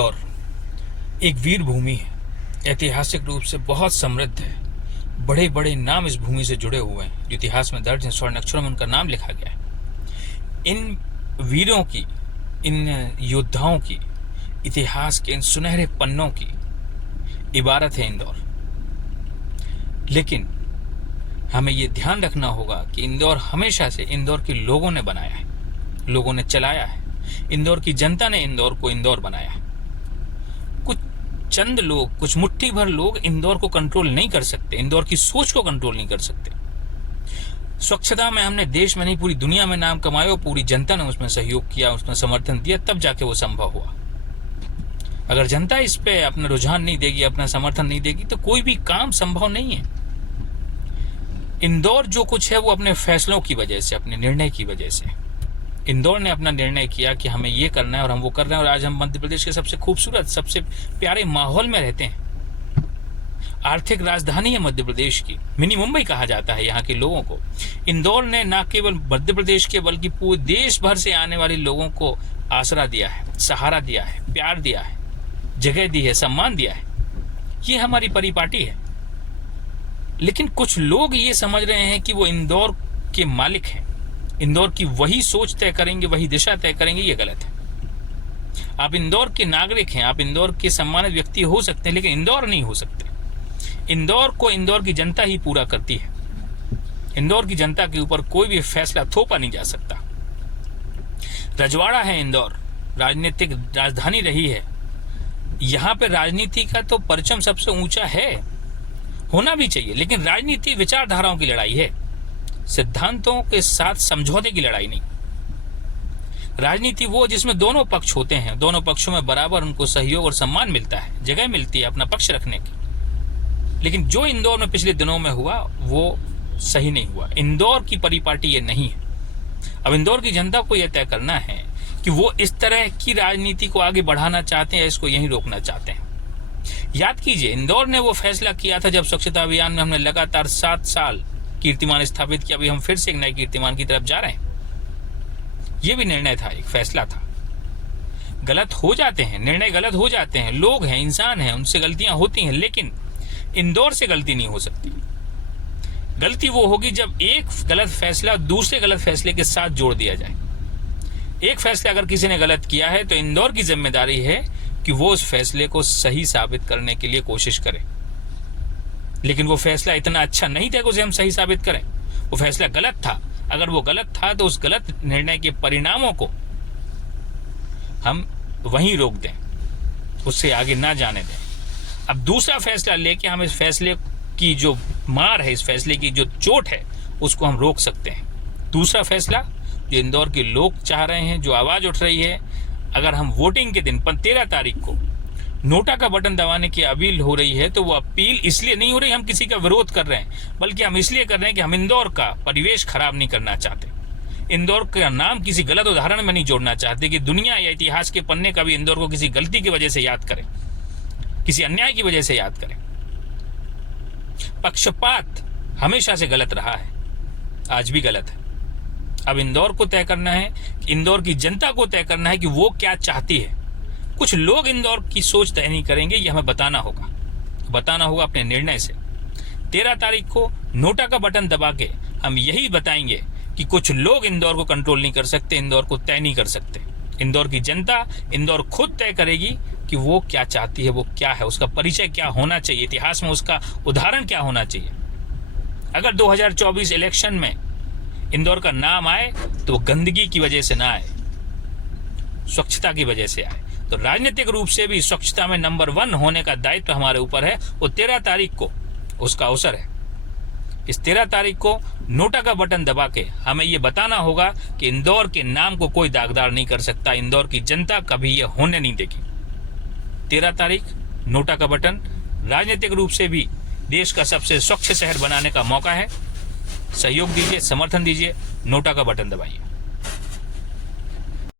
और एक वीर भूमि है, ऐतिहासिक रूप से बहुत समृद्ध है। बड़े बड़े नाम इस भूमि से जुड़े हुए हैं जो इतिहास में दर्ज हैं, स्वर्ण अक्षरों में उनका नाम लिखा गया है। इन वीरों की, इन योद्धाओं की, इतिहास के इन सुनहरे पन्नों की इबारत है इंदौर। लेकिन हमें ये ध्यान रखना होगा कि इंदौर हमेशा से इंदौर के लोगों ने बनाया है, लोगों ने चलाया है। इंदौर की जनता ने इंदौर को इंदौर बनाया है। कुछ चंद लोग, कुछ मुट्ठी भर लोग इंदौर को कंट्रोल नहीं कर सकते, इंदौर की सोच को कंट्रोल नहीं कर सकते। स्वच्छता में हमने देश में नहीं पूरी दुनिया में नाम कमाया और पूरी जनता ने उसमें सहयोग किया, उसमें समर्थन दिया, तब जाके वो संभव हुआ। अगर जनता इस पे अपना रुझान नहीं देगी, अपना समर्थन नहीं देगी, तो कोई भी काम संभव नहीं है। इंदौर जो कुछ है वो अपने फैसलों की वजह से, अपने निर्णय की वजह से, इंदौर ने अपना निर्णय किया कि हमें ये करना है और हम वो कर रहे हैं। और आज हम मध्य प्रदेश के सबसे खूबसूरत, सबसे प्यारे माहौल में रहते हैं। आर्थिक राजधानी है मध्य प्रदेश की, मिनी मुंबई कहा जाता है यहाँ के लोगों को। इंदौर ने न केवल मध्य प्रदेश के बल्कि पूरे देश भर से आने वाले लोगों को आसरा दिया है, सहारा दिया है, प्यार दिया है, जगह दी है, सम्मान दिया है। ये हमारी परिपाटी है। लेकिन कुछ लोग ये समझ रहे हैं कि वो इंदौर के मालिक हैं, इंदौर की वही सोच तय करेंगे, वही दिशा तय करेंगे। ये गलत है। आप इंदौर के नागरिक हैं, आप इंदौर के सम्मानित व्यक्ति हो सकते हैं, लेकिन इंदौर नहीं हो सकते। इंदौर को इंदौर की जनता ही पूरा करती है। इंदौर की जनता के ऊपर कोई भी फैसला थोपा नहीं जा सकता। रजवाड़ा है इंदौर, राजनीतिक राजधानी रही है। यहाँ पे राजनीति का तो परचम सबसे ऊंचा है, होना भी चाहिए। लेकिन राजनीति विचारधाराओं की लड़ाई है, सिद्धांतों के साथ समझौते की लड़ाई नहीं। राजनीति वो जिसमें दोनों पक्ष होते हैं, दोनों पक्षों में बराबर उनको सहयोग और सम्मान मिलता है, जगह मिलती है अपना पक्ष रखने की। लेकिन जो इंदौर में पिछले दिनों में हुआ वो सही नहीं हुआ। इंदौर की परिपाटी ये नहीं है। अब इंदौर की जनता को यह तय करना है कि वो इस तरह की राजनीति को आगे बढ़ाना चाहते हैं या इसको यहीं रोकना चाहते हैं। याद कीजिए, इंदौर ने वो फैसला किया था जब स्वच्छता अभियान में हमने लगातार 7 साल कीर्तिमान स्थापित किया। अभी हम फिर से एक नए कीर्तिमान की तरफ जा रहे हैं। ये भी निर्णय था, एक फैसला था। गलत हो जाते हैं, निर्णय गलत हो जाते हैं, लोग हैं, इंसान हैं, उनसे गलतियां होती हैं। लेकिन इंदौर से गलती नहीं हो सकती। गलती वो होगी जब एक गलत फैसला दूसरे गलत फैसले के साथ जोड़ दिया जाए। एक फैसला अगर किसी ने गलत किया है तो इंदौर की जिम्मेदारी है कि वो उस फैसले को सही साबित करने के लिए कोशिश करे। लेकिन वो फैसला इतना अच्छा नहीं था कि उसे हम सही साबित करें। वो फैसला गलत था। अगर वो गलत था तो उस गलत निर्णय के परिणामों को हम वहीं रोक दें, उससे आगे ना जाने दें। अब दूसरा फैसला लेके हम इस फैसले की जो मार है, इस फैसले की जो चोट है, उसको हम रोक सकते हैं। दूसरा फैसला जो इंदौर के लोग चाह रहे हैं, जो आवाज उठ रही है, अगर हम वोटिंग के दिन 13 तारीख को नोटा का बटन दबाने की अपील हो रही है तो वो अपील इसलिए नहीं हो रही हम किसी का विरोध कर रहे हैं, बल्कि हम इसलिए कर रहे हैं कि हम इंदौर का परिवेश खराब नहीं करना चाहते। इंदौर का नाम किसी गलत उदाहरण में नहीं जोड़ना चाहते कि दुनिया या इतिहास के पन्ने कभी इंदौर को किसी गलती की वजह से याद करें, किसी अन्याय की वजह से याद करें। पक्षपात हमेशा से गलत रहा है, आज भी गलत है। अब इंदौर को तय करना है, इंदौर की जनता को तय करना है कि वो क्या चाहती है। कुछ लोग इंदौर की सोच तय नहीं करेंगे, ये हमें बताना होगा अपने निर्णय से। 13 तारीख को नोटा का बटन दबा के हम यही बताएंगे कि कुछ लोग इंदौर को कंट्रोल नहीं कर सकते, इंदौर को तय नहीं कर सकते। इंदौर की जनता, इंदौर खुद तय करेगी कि वो क्या चाहती है, वो क्या है, उसका परिचय क्या होना चाहिए, इतिहास में उसका उदाहरण क्या होना चाहिए। अगर 2024 इलेक्शन में इंदौर का नाम आए तो वो गंदगी की वजह से ना आए, स्वच्छता की वजह से आए। तो राजनीतिक रूप से भी स्वच्छता में नंबर 1 होने का दायित्व हमारे ऊपर है। वो 13 तारीख को उसका अवसर है। इस 13 तारीख को नोटा का बटन दबा के हमें ये बताना होगा कि इंदौर के नाम को कोई दागदार नहीं कर सकता। इंदौर की जनता कभी ये होने नहीं देगी। 13 तारीख नोटा का बटन राजनीतिक रूप से भी देश का सबसे स्वच्छ शहर बनाने का मौका है। सहयोग दीजिए, समर्थन दीजिए, नोटा का बटन दबाइए।